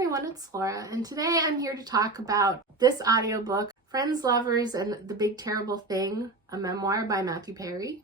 everyone, it's Laura, and today I'm here to talk about this audiobook, Friends, Lovers, and the Big Terrible Thing, a memoir by Matthew Perry.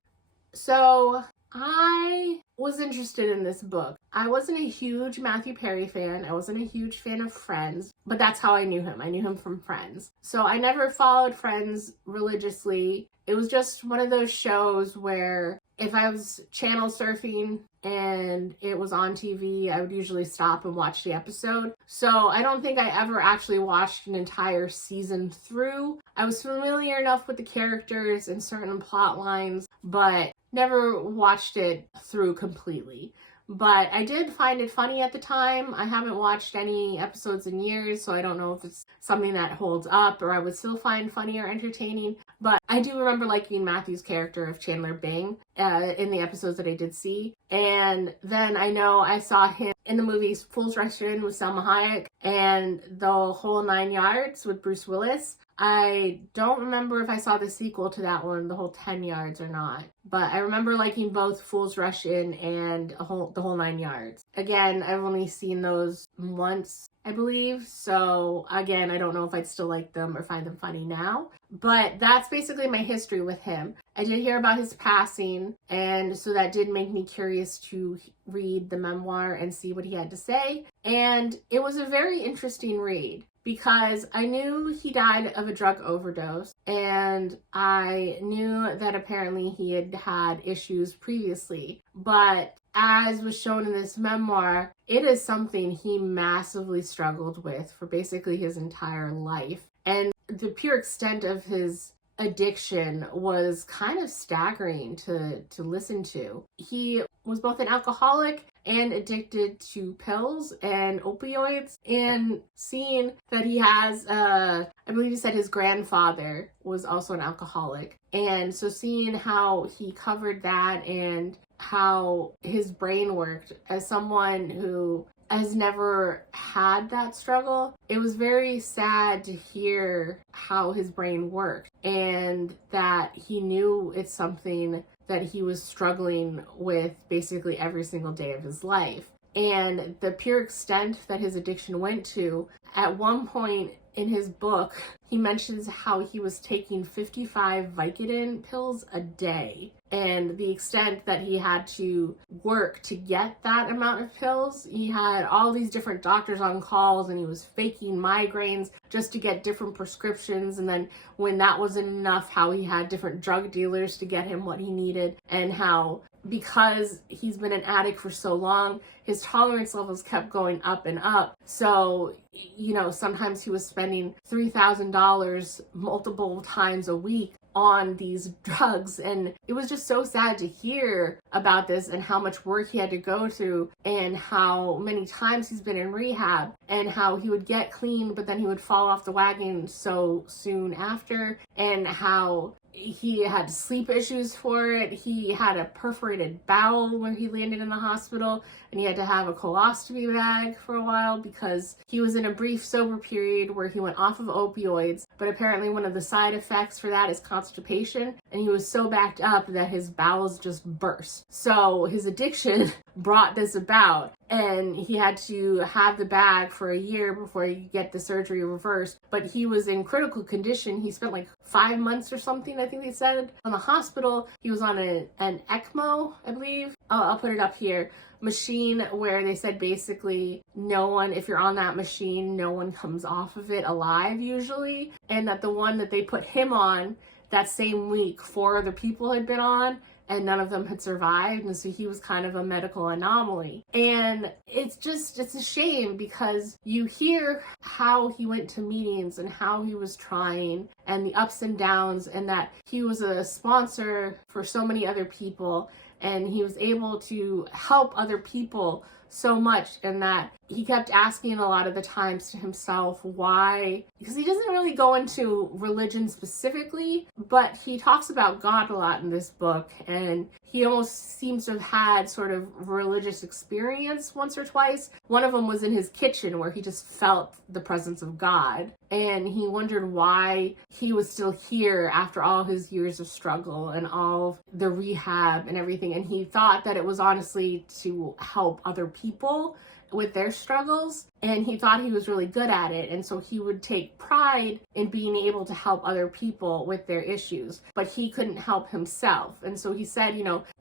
So I was interested in this book. I wasn't a huge Matthew Perry fan. I wasn't a huge fan of Friends, but that's how I knew him. I knew him from Friends. So I never followed Friends religiously. It was just one of those shows where if I was channel surfing and it was on TV, I would usually stop and watch the episode. So I don't think I ever actually watched an entire season through. I was familiar enough with the characters and certain plot lines, but never watched it through completely. But I did find it funny at the time. I haven't watched any episodes in years, so I don't know if it's something that holds up or I would still find funny or entertaining. But I do remember liking Matthew's character of Chandler Bing in the episodes that I did see. And then I know I saw him in the movies Fools Rush In with Salma Hayek and The Whole 9 Yards with Bruce Willis. I don't remember if I saw the sequel to that one, The Whole 10 Yards, or not. But I remember liking both Fools Rush In and The Whole 9 Yards. Again, I've only seen those once, I believe. So again, I don't know if I'd still like them or find them funny now. But that's basically my history with him. I did hear about his passing, and so that did make me curious to read the memoir and see what he had to say. And it was a very interesting read, because I knew he died of a drug overdose, and I knew that apparently he had had issues previously. But as was shown in this memoir, it is something he massively struggled with for basically his entire life. And the pure extent of his addiction was kind of staggering to listen to. He was both an alcoholic and addicted to pills and opioids, and seeing that he has, I believe he said his grandfather was also an alcoholic. And so seeing how he covered that and how his brain worked as someone who has never had that struggle, it was very sad to hear how his brain worked and that he knew it's something that he was struggling with basically every single day of his life. And the pure extent that his addiction went to, at one point in his book, he mentions how he was taking 55 Vicodin pills a day. And the extent that he had to work to get that amount of pills. He had all these different doctors on calls, and he was faking migraines just to get different prescriptions. And then when that wasn't enough, how he had different drug dealers to get him what he needed, and how because he's been an addict for so long, his tolerance levels kept going up and up. So, sometimes he was spending $3,000 multiple times a week on these drugs. And it was just so sad to hear about this and how much work he had to go through and how many times he's been in rehab and how he would get clean, but then he would fall off the wagon so soon after, and how he had sleep issues for it. He had a perforated bowel when he landed in the hospital, and he had to have a colostomy bag for a while because he was in a brief sober period where he went off of opioids, but apparently one of the side effects for that is constipation, and he was so backed up that his bowels just burst. So his addiction brought this about, and he had to have the bag for a year before he could get the surgery reversed. But he was in critical condition. He spent like 5 months or something, I think they said, on the hospital. He was on an ECMO, I believe. I'll put it up here. Machine where they said basically no one, if you're on that machine, no one comes off of it alive usually. And that the one that they put him on that same week, 4 other people had been on, and none of them had survived. And so he was kind of a medical anomaly. And it's a shame, because you hear how he went to meetings and how he was trying and the ups and downs, and that he was a sponsor for so many other people, and he was able to help other people so much, and that he kept asking a lot of the times to himself why, because he doesn't really go into religion specifically, but he talks about God a lot in this book, and he almost seems to have had sort of religious experience once or twice. One of them was in his kitchen where he just felt the presence of God, and he wondered why he was still here after all his years of struggle and all the rehab and everything, and he thought that it was honestly to help other people with their struggles, and he thought he was really good at it, and so he would take pride in being able to help other people with their issues, but he couldn't help himself. And so he said,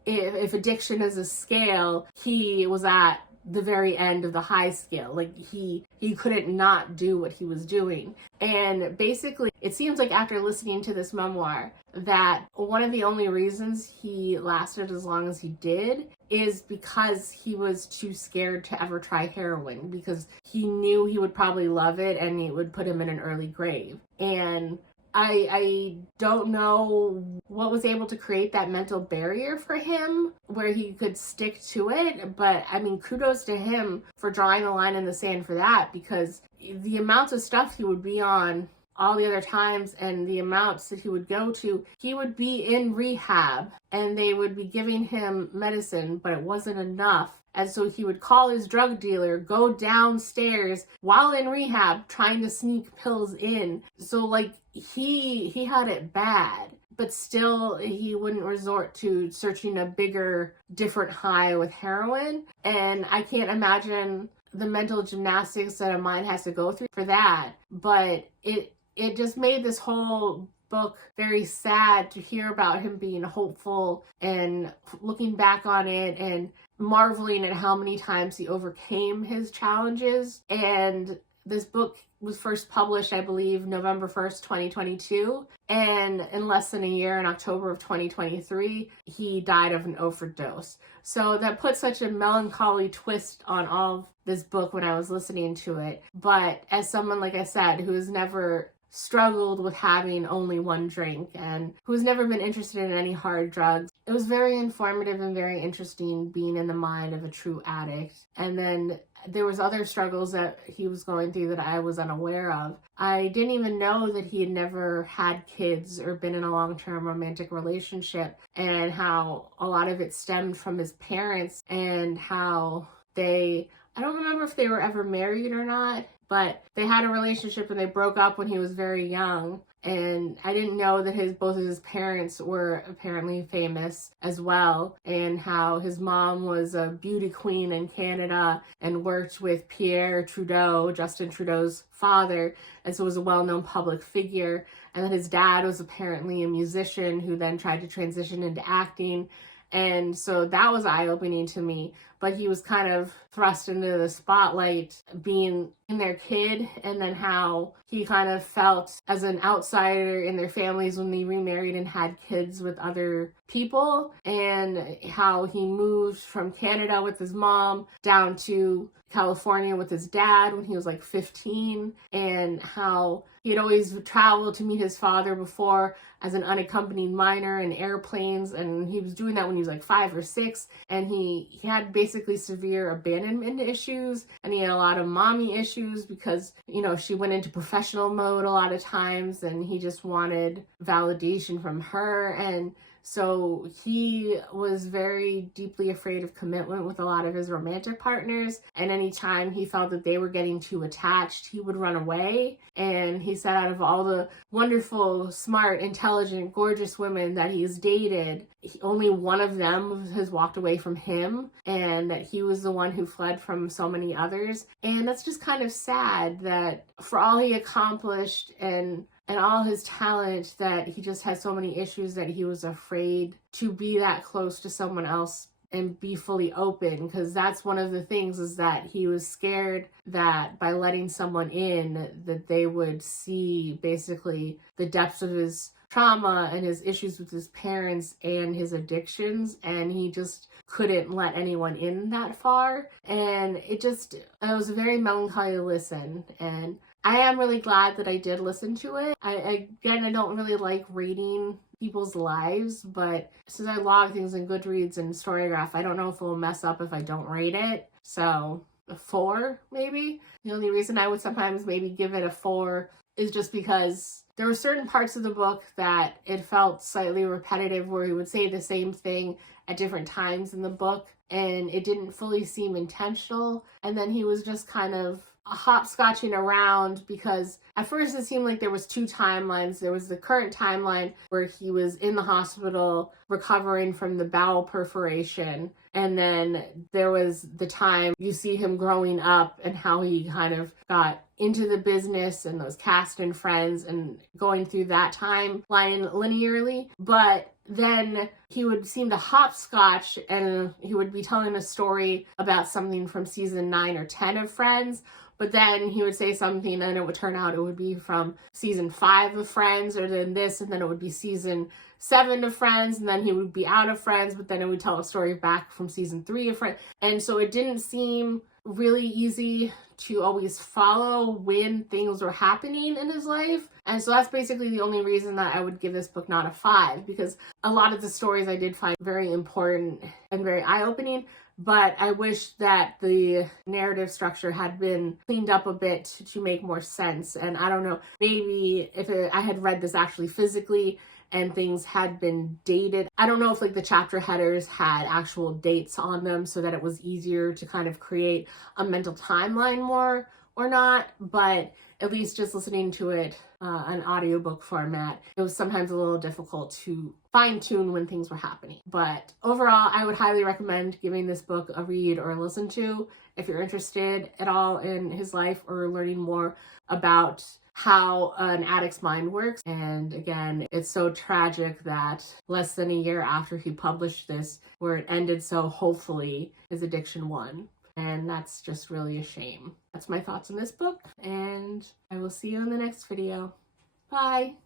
if addiction is a scale, he was at the very end of the high scale. Like he couldn't not do what he was doing. And basically, it seems like after listening to this memoir that one of the only reasons he lasted as long as he did is because he was too scared to ever try heroin, because he knew he would probably love it and it would put him in an early grave. And I don't know what was able to create that mental barrier for him where he could stick to it, but I mean, kudos to him for drawing a line in the sand for that, because the amounts of stuff he would be on all the other times and the amounts that he would go to, he would be in rehab and they would be giving him medicine, but it wasn't enough. And so he would call his drug dealer, go downstairs while in rehab, trying to sneak pills in. So like he had it bad, but still he wouldn't resort to searching a bigger, different high with heroin. And I can't imagine the mental gymnastics that a mind has to go through for that. But it just made this whole book very sad to hear about him being hopeful and looking back on it and marveling at how many times he overcame his challenges. And this book was first published, I believe, November 1st, 2022. And in less than a year, in October of 2023, he died of an overdose. So that put such a melancholy twist on all of this book when I was listening to it. But as someone, like I said, who has never struggled with having only one drink and who's never been interested in any hard drugs, it was very informative and very interesting being in the mind of a true addict. And then there was other struggles that he was going through that I was unaware of. I didn't even know that he had never had kids or been in a long-term romantic relationship, and how a lot of it stemmed from his parents and how I don't remember if they were ever married or not, but they had a relationship and they broke up when he was very young. And I didn't know that both of his parents were apparently famous as well, and how his mom was a beauty queen in Canada and worked with Pierre Trudeau, Justin Trudeau's father, and so was a well-known public figure. And then his dad was apparently a musician who then tried to transition into acting. And so that was eye-opening to me. But he was kind of thrust into the spotlight being in their kid, and then how he kind of felt as an outsider in their families when they remarried and had kids with other people, and how he moved from Canada with his mom down to California with his dad when he was like 15, and how he had always traveled to meet his father before as an unaccompanied minor in airplanes, and he was doing that when he was like 5 or 6, and he had basically severe abandonment issues, and he had a lot of mommy issues because, she went into professional mode a lot of times, and he just wanted validation from her. And so he was very deeply afraid of commitment with a lot of his romantic partners. And anytime he felt that they were getting too attached, he would run away. And he said out of all the wonderful, smart, intelligent, gorgeous women that he's dated, only one of them has walked away from him, and that he was the one who fled from so many others. And that's just kind of sad that for all he accomplished and all his talent, that he just had so many issues that he was afraid to be that close to someone else and be fully open, because that's one of the things, is that he was scared that by letting someone in, that they would see basically the depths of his trauma and his issues with his parents and his addictions, and he just couldn't let anyone in that far. And it was a very melancholy listen, and I am really glad that I did listen to it. I don't really like reading people's lives, but since I log things in Goodreads and Storygraph, I don't know if it will mess up if I don't rate it. So a 4, maybe. The only reason I would sometimes maybe give it a 4 is just because there were certain parts of the book that it felt slightly repetitive, where he would say the same thing at different times in the book, and it didn't fully seem intentional. And then he was just kind of hopscotching around, because at first it seemed like there was 2 timelines. There was the current timeline where he was in the hospital recovering from the bowel perforation, And then there was the time you see him growing up and how he kind of got into the business and those cast and friends and going through that timeline linearly. But then he would seem to hopscotch and he would be telling a story about something from season 9 or 10 of Friends. But then he would say something and it would turn out it would be from season 5 of Friends, or then this, and then it would be season 7 of Friends, and then he would be out of Friends, but then it would tell a story back from season 3 of Friends. And so it didn't seem really easy to always follow when things were happening in his life. And so that's basically the only reason that I would give this book not a 5, because a lot of the stories I did find very important and very eye-opening. But I wish that the narrative structure had been cleaned up a bit to make more sense. And I don't know, maybe if I had read this actually physically and things had been dated. I don't know if like the chapter headers had actual dates on them so that it was easier to kind of create a mental timeline more or not, but at least just listening to it an audiobook format, it was sometimes a little difficult to fine-tune when things were happening. But overall, I would highly recommend giving this book a read or a listen to if you're interested at all in his life or learning more about how an addict's mind works. And again, it's so tragic that less than a year after he published this, where it ended so hopefully, his addiction won. And that's just really a shame. That's my thoughts on this book, and I will see you in the next video. Bye!